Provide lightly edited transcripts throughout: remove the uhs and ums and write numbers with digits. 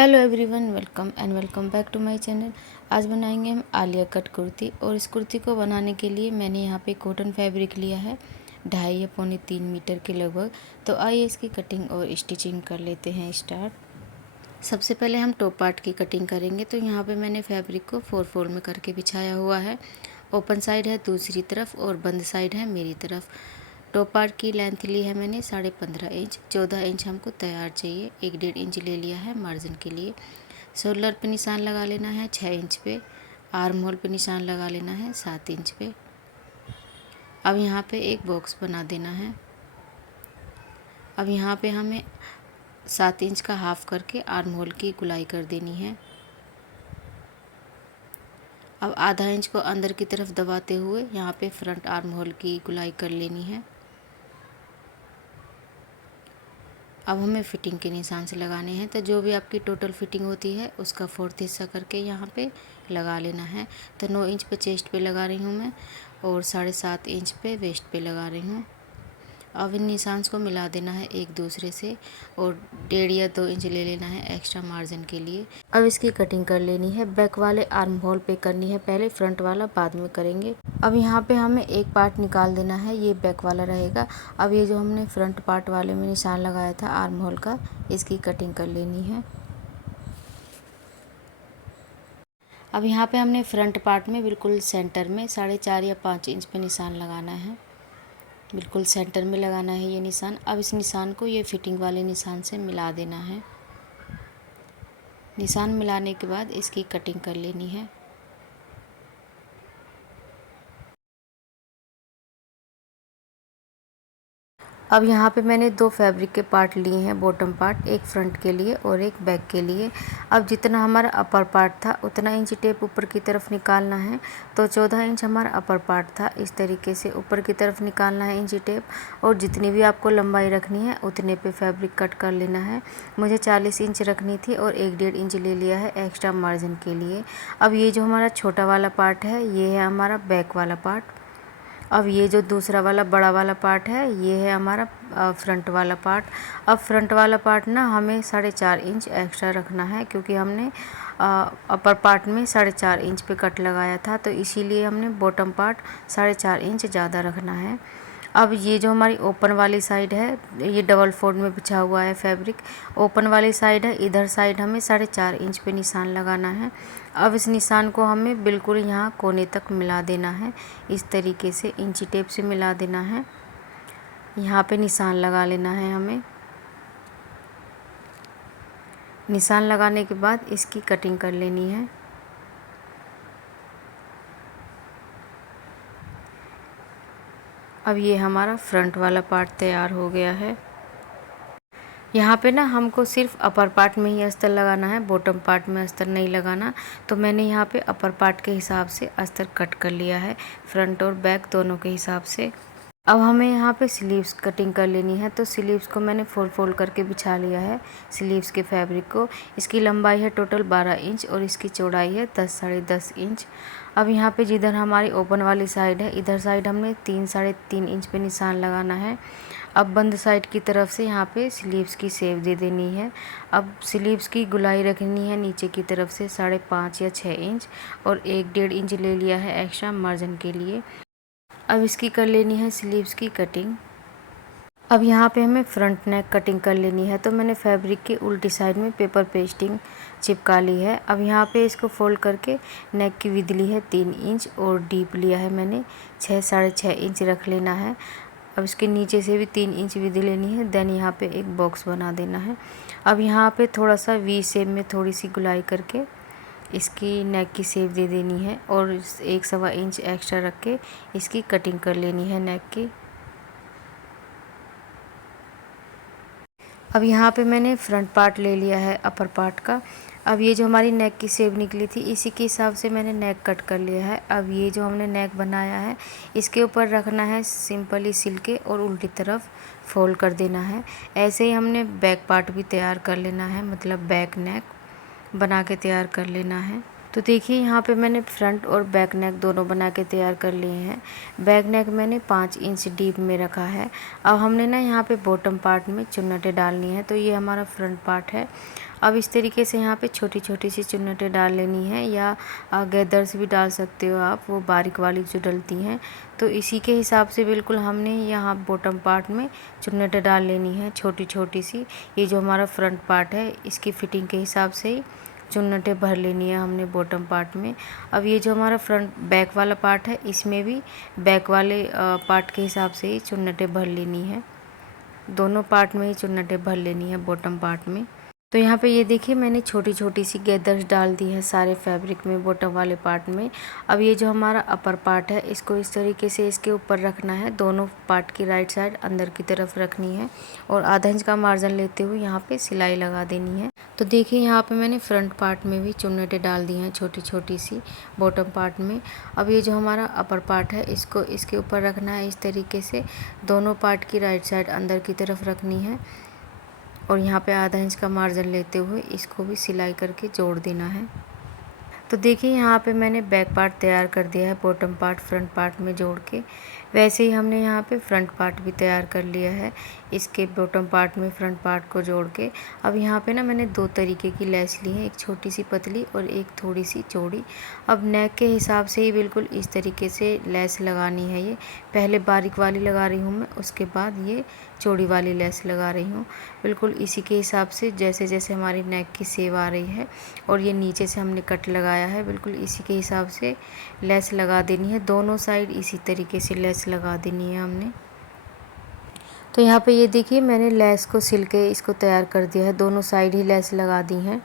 Hello everyone, welcome back to my channel. आज बनाएंगे हम आलिया कट कुर्ती। और इस कुर्ती को बनाने के लिए मैंने यहाँ पे कॉटन फैब्रिक लिया है 2.5 या 3 मीटर के लगभग। तो आइए इसकी कटिंग और स्टिचिंग कर लेते हैं स्टार्ट। सबसे पहले हम टॉप पार्ट की कटिंग करेंगे। तो यहाँ पे मैंने फैब्रिक को 4 फोल्ड में करके बिछाया हुआ है। ओपन साइड है दूसरी तरफ और बंद साइड है मेरी तरफ। टॉप पार्ट की लेंथ ली है मैंने 15.5 इंच। 14 इंच हमको तैयार चाहिए। 1.5 इंच ले लिया है मार्जिन के लिए। शोल्डर पे निशान लगा लेना है 6 इंच पे। आर्म होल पे निशान लगा लेना है 7 इंच पे। अब यहाँ पे एक बॉक्स बना देना है। अब यहाँ पे हमें 7 इंच का हाफ करके आर्म होल की गुलाई कर देनी है। अब आधा इंच को अंदर की तरफ दबाते हुए यहाँ पे फ्रंट आर्म होल की गुलाई कर लेनी है। अब हमें फिटिंग के निशान से लगाने हैं। तो जो भी आपकी टोटल फिटिंग होती है उसका 4th हिस्सा करके यहाँ पे लगा लेना है। तो 9 इंच पे चेस्ट पे लगा रही हूँ मैं और 7.5 इंच पे वेस्ट पे लगा रही हूँ। अब इन निशान को मिला देना है एक दूसरे से और 1.5 या 2 इंच ले लेना है एक्स्ट्रा मार्जिन के लिए। अब इसकी कटिंग कर लेनी है। बैक वाले आर्म होल पे करनी है पहले, फ्रंट वाला बाद में करेंगे। अब यहाँ पे हमें एक पार्ट निकाल देना है, ये बैक वाला रहेगा। अब ये जो हमने फ्रंट पार्ट वाले में निशान लगाया था आर्म होल का, इसकी कटिंग कर लेनी है। अब यहाँ पे हमने फ्रंट पार्ट में बिल्कुल सेंटर में 4.5 या 5 इंच पे निशान लगाना है। बिल्कुल सेंटर में लगाना है ये निशान। अब इस निशान को ये फिटिंग वाले निशान से मिला देना है। निशान मिलाने के बाद इसकी कटिंग कर लेनी है। अब यहाँ पे मैंने 2 फैब्रिक के पार्ट लिए हैं, बॉटम पार्ट, एक फ्रंट के लिए और एक बैक के लिए। अब जितना हमारा अपर पार्ट था उतना इंच टेप ऊपर की तरफ निकालना है। तो 14 इंच हमारा अपर पार्ट था, इस तरीके से ऊपर की तरफ निकालना है इंच टेप। और जितनी भी आपको लंबाई रखनी है उतने पे फैब्रिक कट कर लेना है। मुझे 40 इंच रखनी थी और 1.5 इंच ले लिया है एक्स्ट्रा मार्जिन के लिए। अब ये जो हमारा छोटा वाला पार्ट है ये है हमारा बैक वाला पार्ट। अब ये जो दूसरा वाला बड़ा वाला पार्ट है ये है हमारा फ्रंट वाला पार्ट। अब फ्रंट वाला पार्ट ना हमें 4.5 इंच एक्स्ट्रा रखना है, क्योंकि हमने अपर पार्ट में 4.5 इंच पे कट लगाया था, तो इसीलिए हमने बॉटम पार्ट 4.5 इंच ज़्यादा रखना है। अब ये जो हमारी ओपन वाली साइड है, ये डबल फोल्ड में बिछा हुआ है फैब्रिक। ओपन वाली साइड है, इधर साइड हमें 4.5 इंच पे निशान लगाना है। अब इस निशान को हमें बिल्कुल यहाँ कोने तक मिला देना है। इस तरीके से इंची टेप से मिला देना है। यहाँ पे निशान लगा लेना है हमें। निशान लगाने के बाद इसकी कटिंग कर लेनी है। अब ये हमारा फ्रंट वाला पार्ट तैयार हो गया है। यहाँ पे ना हमको सिर्फ अपर पार्ट में ही अस्तर लगाना है, बॉटम पार्ट में अस्तर नहीं लगाना। तो मैंने यहाँ पे अपर पार्ट के हिसाब से अस्तर कट कर लिया है, फ्रंट और बैक दोनों के हिसाब से। अब हमें यहाँ पे स्लीव्स कटिंग कर लेनी है। तो स्लीव्स को मैंने 4 फोल्ड करके बिछा लिया है स्लीव्स के फैब्रिक को। इसकी लंबाई है टोटल 12 इंच और इसकी चौड़ाई है 10 साढ़े 10 इंच। अब यहाँ पे जिधर हमारी ओपन वाली साइड है, इधर साइड हमने 3 साढ़े 3 इंच पे निशान लगाना है। अब बंद साइड की तरफ से यहाँ पे स्लीव्स की शेप दे देनी है। अब स्लीव्स की गुलाई रखनी है नीचे की तरफ से 5.5 या 6 इंच और 1.5 इंच ले लिया है एक्स्ट्रा मार्जिन के लिए। अब इसकी कर लेनी है स्लीव्स की कटिंग। अब यहाँ पे हमें फ्रंट नेक कटिंग कर लेनी है। तो मैंने फैब्रिक की उल्टी साइड में पेपर पेस्टिंग चिपका ली है। अब यहाँ पे इसको फोल्ड करके नेक की विड्थ ली है 3 इंच और डीप लिया है मैंने 6 साढ़े 6 इंच रख लेना है। अब इसके नीचे से भी 3 इंच विड्थ लेनी है। देन यहाँ पे एक बॉक्स बना देना है। अब यहाँ पे थोड़ा सा वी शेप में थोड़ी सी गुलाई करके इसकी नेक की शेप दे देनी है और 1 सवा इंच एक्स्ट्रा रख के इसकी कटिंग कर लेनी है नेक की। अब यहाँ पे मैंने फ्रंट पार्ट ले लिया है अपर पार्ट का। अब ये जो हमारी नेक की शेप निकली थी इसी के हिसाब से मैंने नेक कट कर लिया है। अब ये जो हमने नेक बनाया है इसके ऊपर रखना है सिंपली सिल के और उल्टी तरफ फोल्ड कर देना है। ऐसे ही हमने बैक पार्ट भी तैयार कर लेना है, मतलब बैक नेक बना के तैयार कर लेना है। तो देखिए यहाँ पे मैंने फ्रंट और बैक नेक दोनों बना के तैयार कर लिए हैं। बैक नेक मैंने 5 इंच डीप में रखा है। अब हमने ना यहाँ पे बॉटम पार्ट में चुन्नटें डालनी है। तो ये हमारा फ्रंट पार्ट है। अब इस तरीके से यहाँ पे छोटी छोटी सी चुन्नटें डाल लेनी है, या गैदर्स भी डाल सकते हो आप, वो बारीक वाली जो डलती हैं। तो इसी के हिसाब से बिल्कुल हमने यहाँ बॉटम पार्ट में चुन्नटें डाल लेनी है छोटी छोटी सी। ये जो हमारा फ्रंट पार्ट है इसकी फिटिंग के हिसाब से ही चुन्नटें भर लेनी है हमने बॉटम पार्ट में। अब ये जो हमारा फ्रंट बैक वाला पार्ट है इसमें भी बैक वाले पार्ट के हिसाब से ही चुन्नटें भर लेनी है, दोनों पार्ट में ही चुन्नटें भर लेनी है बॉटम पार्ट में। तो यहाँ पे ये देखिए मैंने छोटी छोटी सी गैदर्स डाल दी है सारे फैब्रिक में बॉटम वाले पार्ट में। अब ये जो हमारा अपर पार्ट है इसको इस तरीके से इसके ऊपर रखना है, दोनों पार्ट की राइट साइड अंदर की तरफ रखनी है और आधा इंच का मार्जिन लेते हुए यहाँ पे सिलाई लगा देनी है। तो देखिए यहाँ पे मैंने फ्रंट पार्ट में भी चुन्नटें डाल दी हैं छोटी छोटी सी बॉटम पार्ट में। अब ये जो हमारा अपर पार्ट है इसको इसके ऊपर रखना है इस तरीके से, दोनों पार्ट की राइट साइड अंदर की तरफ रखनी है और यहाँ पे आधा इंच का मार्जिन लेते हुए इसको भी सिलाई करके जोड़ देना है। तो देखिए यहाँ पे मैंने बैक पार्ट तैयार कर दिया है बॉटम पार्ट फ्रंट पार्ट में जोड़ के, वैसे ही हमने यहाँ पे फ्रंट पार्ट भी तैयार कर लिया है इसके बॉटम पार्ट में फ्रंट पार्ट को जोड़ के। अब यहाँ पे ना मैंने दो तरीके की लेस ली है, एक छोटी सी पतली और एक थोड़ी सी चौड़ी। अब नेक के हिसाब से ही बिल्कुल इस तरीके से लेस लगानी है। ये पहले बारीक वाली लगा रही हूँ मैं, उसके बाद ये चौड़ी वाली लेस लगा रही हूँ, बिल्कुल इसी के हिसाब से जैसे जैसे हमारी नेक की सेव आ रही है और ये नीचे से हमने कट लगाया है, बिल्कुल इसी के हिसाब से लेस लगा देनी है, दोनों साइड इसी तरीके से लेस लगा देनी है हमने। तो यहाँ पे ये देखिए मैंने लेस को सिल के इसको तैयार कर दिया है, दोनों साइड ही लेस लगा दी हैं,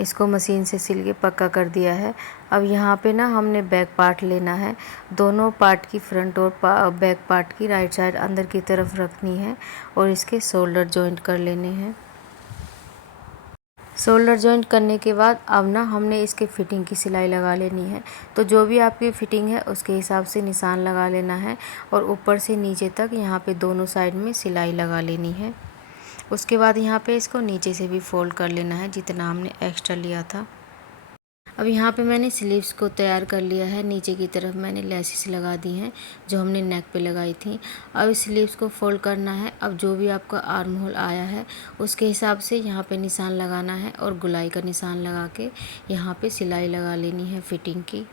इसको मशीन से सिल के पक्का कर दिया है। अब यहाँ पे ना हमने बैक पार्ट लेना है, दोनों पार्ट की फ्रंट और बैक पार्ट की राइट साइड अंदर की तरफ रखनी है और इसके शोल्डर जॉइंट कर लेने हैं। शोल्डर जॉइंट करने के बाद अब ना हमने इसके फिटिंग की सिलाई लगा लेनी है। तो जो भी आपकी फिटिंग है उसके हिसाब से निशान लगा लेना है और ऊपर से नीचे तक यहाँ पे दोनों साइड में सिलाई लगा लेनी है। उसके बाद यहाँ पे इसको नीचे से भी फोल्ड कर लेना है जितना हमने एक्स्ट्रा लिया था। अब यहाँ पे मैंने स्लीव्स को तैयार कर लिया है, नीचे की तरफ मैंने लेसिस लगा दी हैं जो हमने नेक पे लगाई थी। अब इस स्लीव्स को फोल्ड करना है। अब जो भी आपका आर्म होल आया है उसके हिसाब से यहाँ पे निशान लगाना है और गुलाई का निशान लगा के यहाँ पे सिलाई लगा लेनी है फिटिंग की।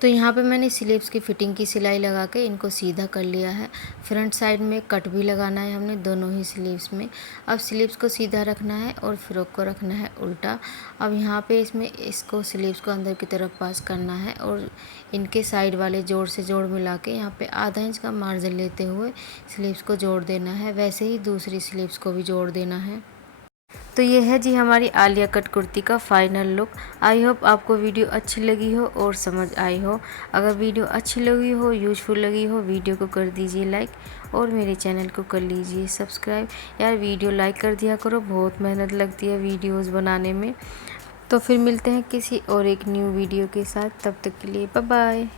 तो यहाँ पे मैंने स्लीव्स की फिटिंग की सिलाई लगा के इनको सीधा कर लिया है। फ्रंट साइड में कट भी लगाना है हमने दोनों ही स्लीव्स में। अब स्लीव्स को सीधा रखना है और फ्रॉक को रखना है उल्टा। अब यहाँ पे इसमें इसको स्लीव्स को अंदर की तरफ पास करना है और इनके साइड वाले जोड़ से जोड़ मिला के यहाँ पे आधा इंच का मार्जिन लेते हुए स्लीव्स को जोड़ देना है। वैसे ही दूसरी स्लीव्स को भी जोड़ देना है। तो ये है जी हमारी आलिया कट कुर्ती का फाइनल लुक। आई होप आपको वीडियो अच्छी लगी हो और समझ आई हो। अगर वीडियो अच्छी लगी हो, यूज़फुल लगी हो, वीडियो को कर दीजिए लाइक और मेरे चैनल को कर लीजिए सब्सक्राइब। यार वीडियो लाइक कर दिया करो, बहुत मेहनत लगती है वीडियोज़ बनाने में। तो फिर मिलते हैं किसी और एक न्यू वीडियो के साथ, तब तक के लिए बाय बाय।